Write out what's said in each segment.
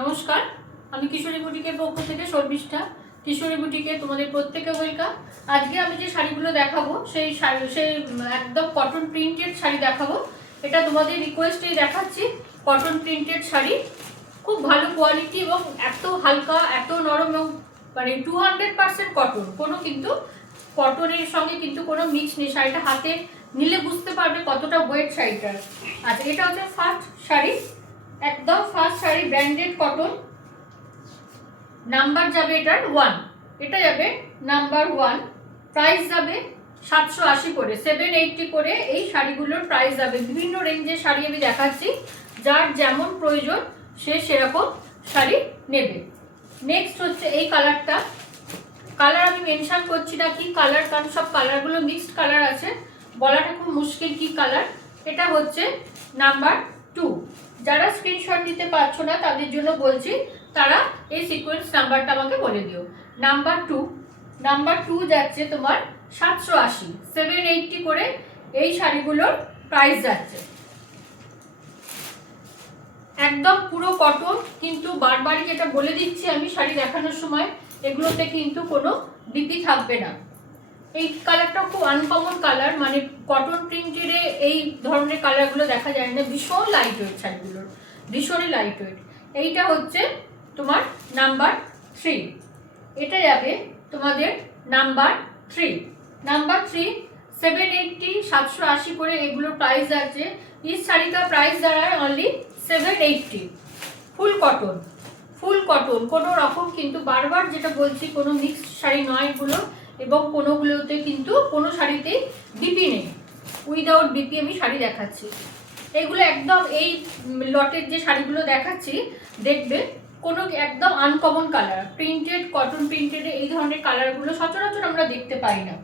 নমস্কার, আমি কিশোরী বুটিকের পক্ষ থেকে শর্মিষ্ঠা। কিশোরী বুটিকে তোমাদের প্রত্যেকে ওয়েলকাম। আজকে আমি যে শাড়িগুলো দেখাবো সেই একদম কটন প্রিন্টেড শাড়ি দেখাবো। এটা তোমাদের রিকোয়েস্টেই দেখাচ্ছি। কটন প্রিন্টেড শাড়ি, খুব ভালো কোয়ালিটি এবং এত হালকা, এত নরম এবং মানে 200% কটন। কোনো কিন্তু কটনের সঙ্গে কিন্তু কোনো মিক্স নেই। শাড়িটা হাতে নিলে বুঝতে পারবে কতটা ওয়েট শাড়িটার। আচ্ছা, এটা হচ্ছে ফার্স্ট শাড়ি, একদম first sari, branded cotton. Number যাবে এটার 1, এটা যাবে নাম্বার 1। প্রাইস যাবে 780 করে, 780 করে এই শাড়িগুলোর প্রাইস যাবে। বিভিন্ন রেঞ্জের শাড়ি আমি দেখাচ্ছি, যার যেমন প্রয়োজন সে সেরকম শাড়ি নেবে। নেক্সট হচ্ছে এই কালারটা। কালার আমি মেনশন করছি না কি কালার, কারণ সব কালারগুলো মিক্সড কালার আছে, বলাটা খুব মুশকিল কি কালার। এটা হচ্ছে নাম্বার 2। যারা স্ক্রিনশট নিতে পারছো না তাদের জন্য বলছি, তারা এই সিকোয়েন্স নাম্বারটা আমাকে বলে দিও। নাম্বার 2 যাচ্ছে তোমার 780, 780 করে এই শাড়িগুলোর প্রাইস যাচ্ছে। একদম পুরো কটন, কিন্তু বারবারই যেটা বলে দিচ্ছি আমি শাড়ি দেখানোর সময়, এগুলোতে কিন্তু কোনো বিপি থাকবে না। এই কালারটা খুব আনকমন কালার, মানে কটন প্রিন্টেডে এই ধরনের কালারগুলো দেখা যায় না। ভীষণ লাইট ওয়েট শাড়িগুলোর, ভীষণই লাইট ওয়েট। এইটা হচ্ছে তোমার নাম্বার 3, এটা যাবে তোমাদের নাম্বার 3। নাম্বার 3 780, 780 করে এগুলোর প্রাইস আছে। এই শাড়িটা প্রাইস দাঁড়ায় অনলি 780। ফুল কটন, ফুল কটন, কোনো রকম কিন্তু বারবার যেটা বলছি কোনো মিক্সড শাড়ি নয় এগুলো, এবং কোনোগুলোতে কিন্তু কোনো শাড়িতেই বিপি নেই। উইদাউট বিপি আমি শাড়ি দেখাচ্ছি। এগুলো একদম এই লটের যে শাড়িগুলো দেখাচ্ছি দেখবে কোনো একদম আনকমন কালার, প্রিন্টেড, কটন প্রিন্টেডে এই ধরনের কালারগুলো সচরাচর আমরা দেখতে পাই না।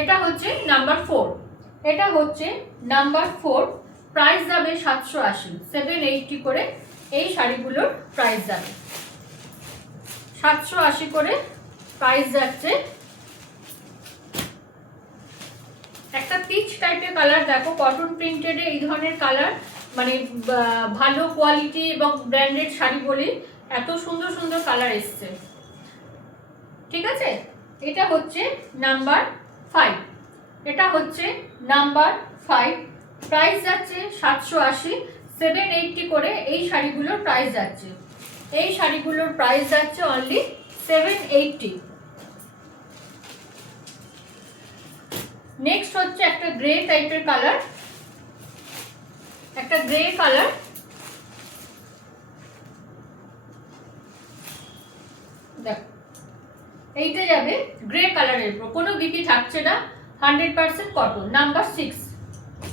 এটা হচ্ছে নাম্বার 4, এটা হচ্ছে নাম্বার 4। প্রাইস যাবে 780, 780 করে এই শাড়িগুলোর প্রাইস যাবে। 780 করে প্রাইস যাচ্ছে। একটা পিচ টাইপের কালার দেখো, কটন প্রিন্টেডে এই ধরনের কালার, মানে ভালো কোয়ালিটি এবং ব্র্যান্ডেড শাড়ি বলে এত সুন্দর সুন্দর কালার এসছে। ঠিক আছে, এটা হচ্ছে নাম্বার 5, এটা হচ্ছে নাম্বার 5। প্রাইস যাচ্ছে 780, 780 করে এই শাড়িগুলোর প্রাইস যাচ্ছে। এই শাড়িগুলোর প্রাইস যাচ্ছে অনলি 780। নেক্সট হচ্ছে একটা গ্রে টাইপের কালার, একটা গ্রে কালার। দেখো, এইটা যাবে গ্রে কালারের উপর, কোনো বিপি থাকছে না, 100% কটন। নাম্বার 6,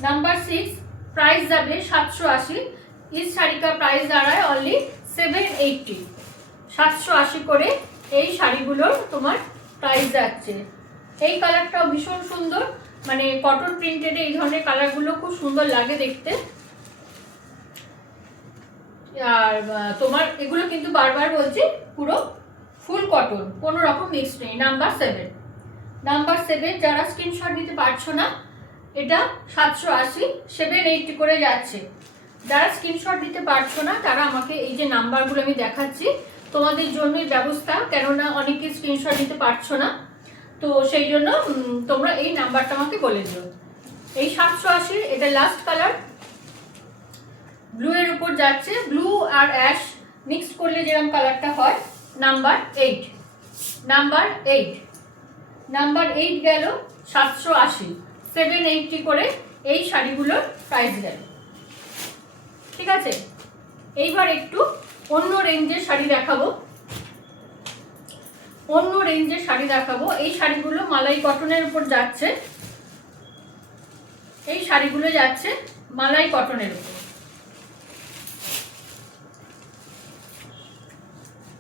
নাম্বার 6 प्राइस যাবে 780। इस শাড়ি का प्राइस দাঁড়ায় অনলি 780। 780 করে এই শাড়িগুলোর তোমার প্রাইস যাচ্ছে। এই কালারটাও ভীষণ সুন্দর, মানে কটন প্রিন্টেডে এই ধরনের কালারগুলো খুব সুন্দর লাগে দেখতে। আর তোমার এগুলো কিন্তু বারবার বলছি পুরো ফুল কটন, কোনো রকম মিক্স নেই। নাম্বার 7, নাম্বার 7 যারা স্ক্রিনশট দিতে পারছো না, এটা 780, 780 করে যাচ্ছে। যারা স্ক্রিনশট দিতে পারছো না তারা আমাকে এই যে নাম্বারগুলো আমি দেখাচ্ছি তোমাদের জন্যই ব্যবস্থা, কেননা অনেকে স্ক্রিনশট দিতে পারছো না, তো সেই জন্য তোমরা এই নাম্বারটা আমাকে বলে দিও। এই 780, এটা লাস্ট কালার, ব্লু এর উপর যাচ্ছে, ব্লু আর অ্যাশ মিক্স করলে যেরকম কালারটা হয়। নাম্বার 8, নাম্বার 8, নাম্বার 8 গেল 780, 780 করে এই শাড়িগুলোর প্রাইস গেল। ঠিক আছে, এইবার একটু অন্য রেঞ্জের শাড়ি দেখাবো, অন্য রেঞ্জের শাড়ি দেখাবো। এই শাড়িগুলো মালাই কটনের উপর যাচ্ছে, এই শাড়িগুলো যাচ্ছে মালাই কটনের উপর।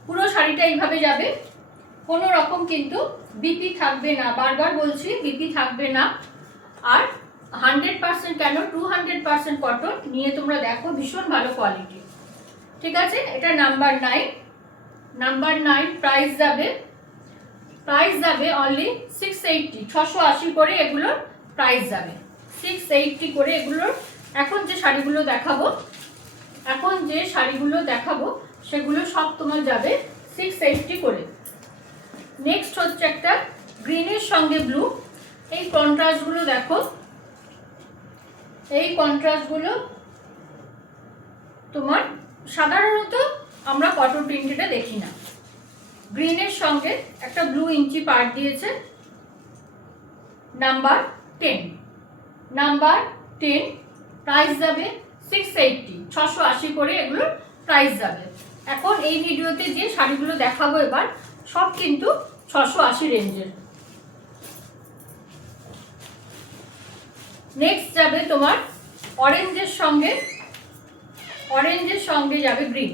পুরো শাড়িটা এইভাবে যাবে, কোনো রকম কিন্তু বিপি থাকবে না, বারবার বলছি বিপি থাকবে না। আর 100% কেন 200% কটন নিয়ে তোমরা দেখো, ভীষণ ভালো কোয়ালিটি। ঠিক আছে, এটা নাম্বার 9, নাম্বার 9 প্রাইস যাবে অনলি 680, 680 করে এগুলোর প্রাইস যাবে। 680 করে এগুলোর। এখন যে শাড়িগুলো দেখাবো এখন যে শাড়িগুলো দেখাবো সেগুলো সব তোমার যাবে 680 করে। নেক্সট হচ্ছে একটা গ্রিনের সঙ্গে ব্লু। এই কন্ট্রাস্টগুলো দেখো, এই কন্ট্রাস্টগুলো তোমার সাধারণত আমরা কটন প্রিন্টেডে দেখি না। গ্রিনের সঙ্গে একটা ব্লু ইঞ্চি পার্ট দিয়েছে, নাম্বার 10, নাম্বার 10, প্রাইস যাবে 680, 680 করে এগুলোর প্রাইস যাবে। এখন এই ভিডিওতে যে শাড়িগুলো দেখাবো এবার সব কিন্তু 680 রেঞ্জের। নেক্সট যাবে তোমার অরেঞ্জের সঙ্গে, অরেঞ্জের সঙ্গে যাবে গ্রিন,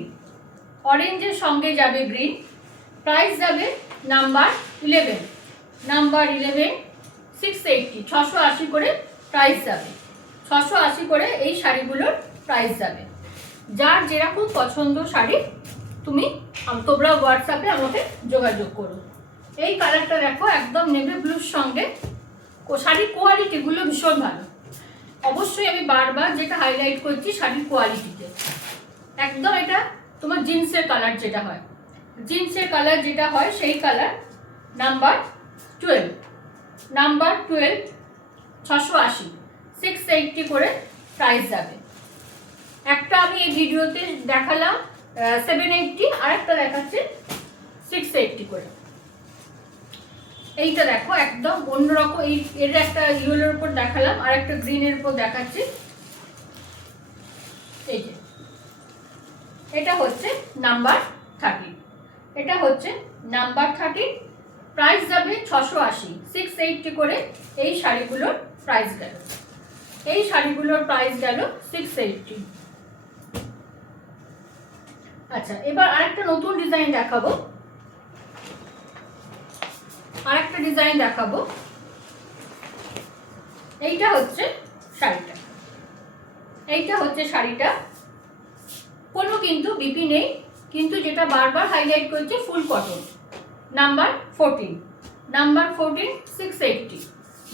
অরেঞ্জের সঙ্গে যাবে গ্রিন, প্রাইস যাবে নাম্বার 11, নাম্বার 11, 680, 680 করে প্রাইস যাবে। 680 করে এই শাড়িগুলোর প্রাইস যাবে। যার যেরকম পছন্দ শাড়ি তোমরা হোয়াটসঅ্যাপে আমাকে যোগাযোগ করো। এই কালারটা দেখো, একদম নেভি ব্লুর সঙ্গে, শাড়ির কোয়ালিটিগুলো ভীষণ ভালো। অবশ্যই আমি বারবার যেটা হাইলাইট করছি শাড়ির কোয়ালিটিতে, একদম এটা তোমার জিন্সের কালার যেটা হয়, জিন্সের কালার যেটা হয় সেই কালার। নাম্বার 12, নাম্বার 12, 680, 680 করে প্রাইস যাবে। একটা আমি এই ভিডিওতে দেখালাম 780, আর একটা দেখাচ্ছে 680 করে। এইটা দেখো একদম অন্যরকম, এর একটা ইয়েলোর উপর দেখালাম, আর একটা গ্রিনের উপর দেখাচ্ছি। এই যে এটা হচ্ছে নাম্বার 30, এটা হচ্ছে নাম্বার 30, প্রাইস যাবে 680, 680 করে এই শাড়িগুলোর প্রাইস গেল। এই শাড়িগুলোর প্রাইস গেল 680। আচ্ছা, এবার আরেকটা নতুন ডিজাইন দেখাবো, আরেকটা ডিজাইন দেখাবো। এইটা হচ্ছে শাড়িটা, এইটা হচ্ছে শাড়িটা, কোনো কিন্তু বিপি নেই, কিন্তু যেটা বারবার হাইলাইট করছে ফুল কটন। নাম্বার 14, নাম্বার 14, 680,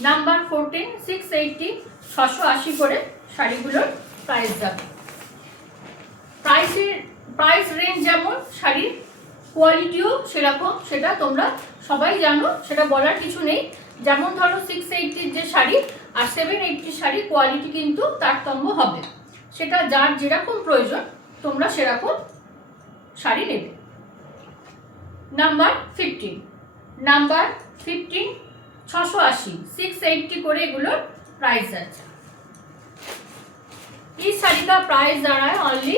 নাম্বার 14, 680, 680 করে শাড়িগুলোর প্রাইস যাবে। প্রাইস রেঞ্জ যেমন, শাড়ির কোয়ালিটিও সেরকম, সেটা তোমরা সবাই জানো, সেটা বলার কিছু নেই। যেমন ধরো 680 যে শাড়ি আর 780 শাড়ি কোয়ালিটি কিন্তু তারতম্য হবে, সেটা যার যেরকম প্রয়োজন তোমরা সেরকম শাড়ি নেবে। নাম্বার 15, নাম্বার 15, 680, 680 করে এগুলোর প্রাইস যাচ্ছে। এই শাড়িটা প্রাইস দাঁড়ায় অনলি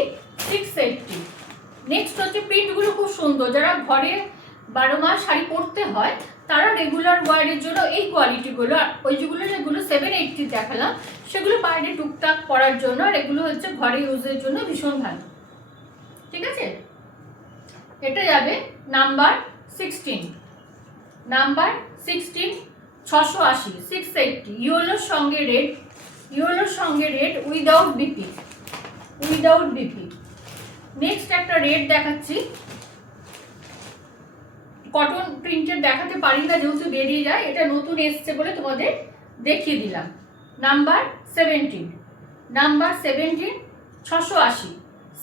680। নেক্সট হচ্ছে প্রিন্টগুলো খুব সুন্দর, যারা ঘরে 12 মাস শাড়ি পরতে হয় তারা রেগুলার ওয়ারের জন্য এই কোয়ালিটিগুলো, ওই যেগুলো 780 দেখালাম সেগুলো বাইরে টুকটাক পরার জন্য, আর এগুলো হচ্ছে ঘরে ইউজের জন্য ভীষণ ভালো। ঠিক আছে, এটা যাবে নাম্বার 16, নাম্বার 16, 680, 680, ইয়েলোর সঙ্গে রেড, ইয়েলোর সঙ্গে red without BP, without BP. Next একটা রেড দেখাচ্ছি, কটন প্রিন্টের দেখাতে পারি না যেহেতু বেরিয়ে যায়, এটা নতুন এসছে বলে তোমাদের দেখিয়ে দিলাম। নাম্বার 17, নাম্বার 17, 680,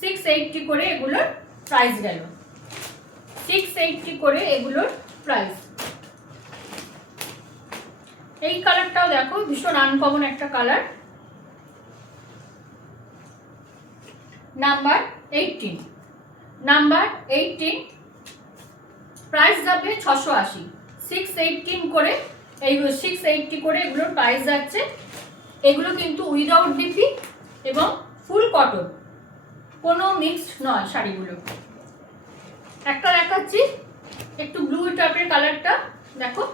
680 করে এগুলোর প্রাইস গেল। 680 করে এগুলোর প্রাইস। এই কালারটাও দেখো ভীষণ আনকমন একটা কালার। নাম্বার 18, নাম্বার 18, প্রাইস যাবে 680, 618 করে, এই 680 করে এগুলোর প্রাইস যাচ্ছে। এগুলো কিন্তু উইদাউট বিপি এবং ফুল কটন, কোনো মিক্সড নয় শাড়িগুলো। একটা দেখাচ্ছি একটু ব্লু টাইপের কালারটা, দেখো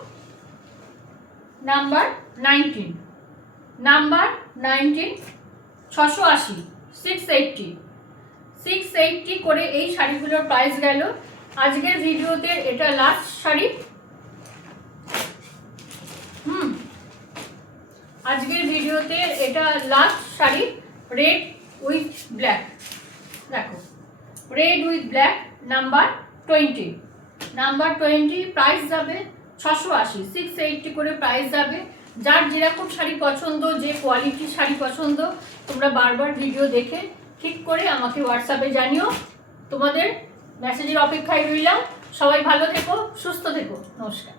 নাম্বার 19, নাম্বার 19, 680, 680, 680 করে এই শাড়িগুলোর প্রাইস গেল। আজকের ভিডিওতে এটা লাস্ট শাড়ি, আজকের ভিডিওতে এটা last sari, red with black. দেখো red with black, number 20, number 20, price যাবে 680, 680 করে প্রাইস যাবে। যার যেরকম শাড়ি পছন্দ, যে কোয়ালিটির শাড়ি পছন্দ তোমরা বারবার ভিডিও দেখে ঠিক করে আমাকে হোয়াটসঅ্যাপে জানিও। তোমাদের মেসেজের অপেক্ষায় রইলাম। সবাই ভালো থেকো, সুস্থ থেকো। নমস্কার।